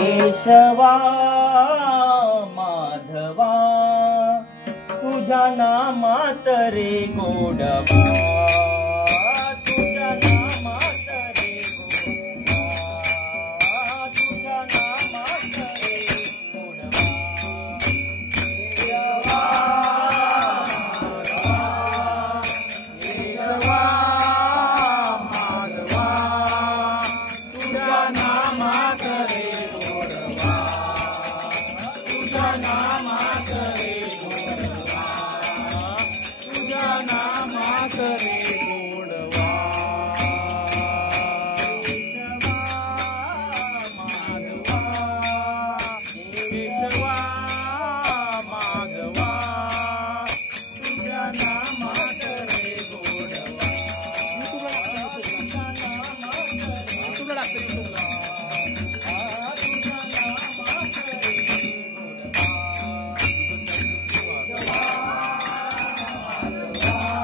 केशवा माधवा तुझ्या नामात रे गोडवा तुझ्या नामात रे गोडवा तुझ्या नामात रे गोडवा केशवा माधवा तुझ्या नामात रे गोडवा तुझ्या नामात रे गोडवा तुझ्या नामात रे गोडवा केशवा माधवा केशवा माधवा तुझ्या नामात रे गोडवा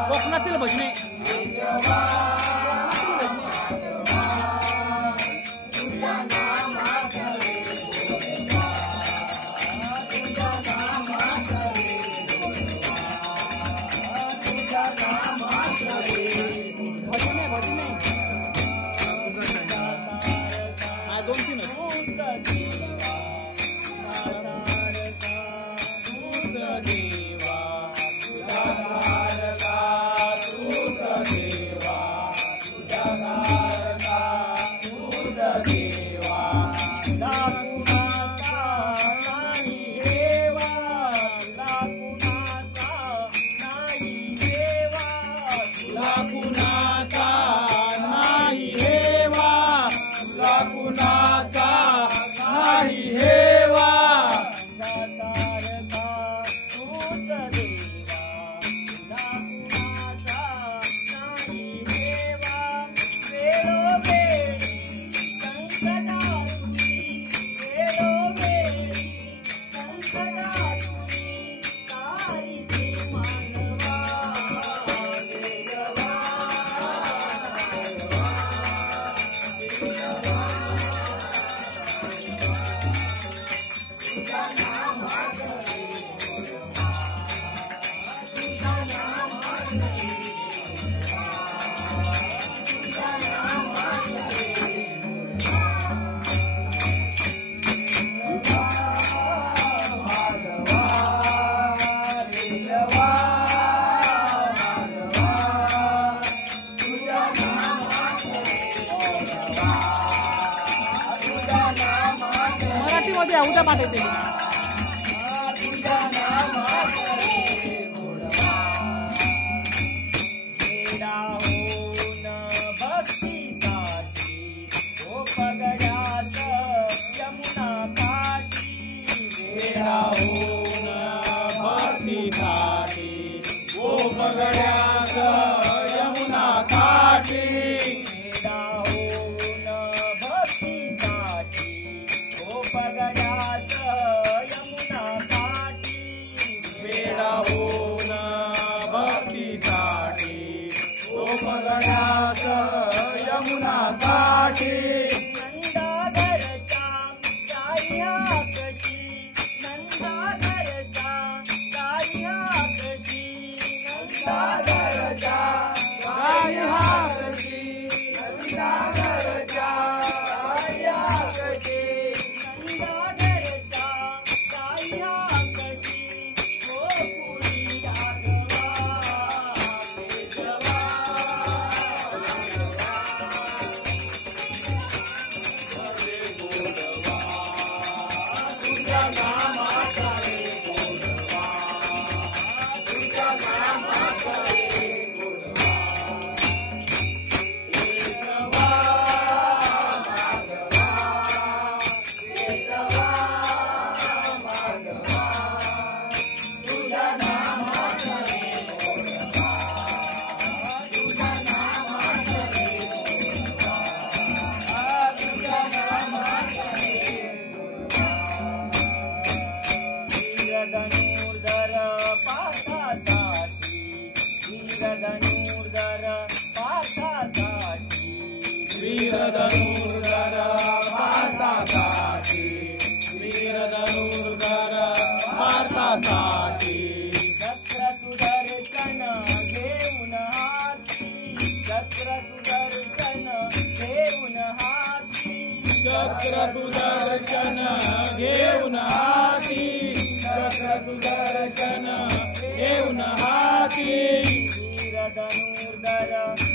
कोकणातील भजने मराठीमध्ये उद्या पाठवते यमुना काठी भारतासाठी वीर धनुर्धर भारतासाठी चक्र सुदर्शन घेऊन हाती चक्र सुदर्शन घेऊन हाती चक्र सुदर्शन घेऊन हाती चक्र सुदर्शन घेऊन हाती वीर धनुर्धर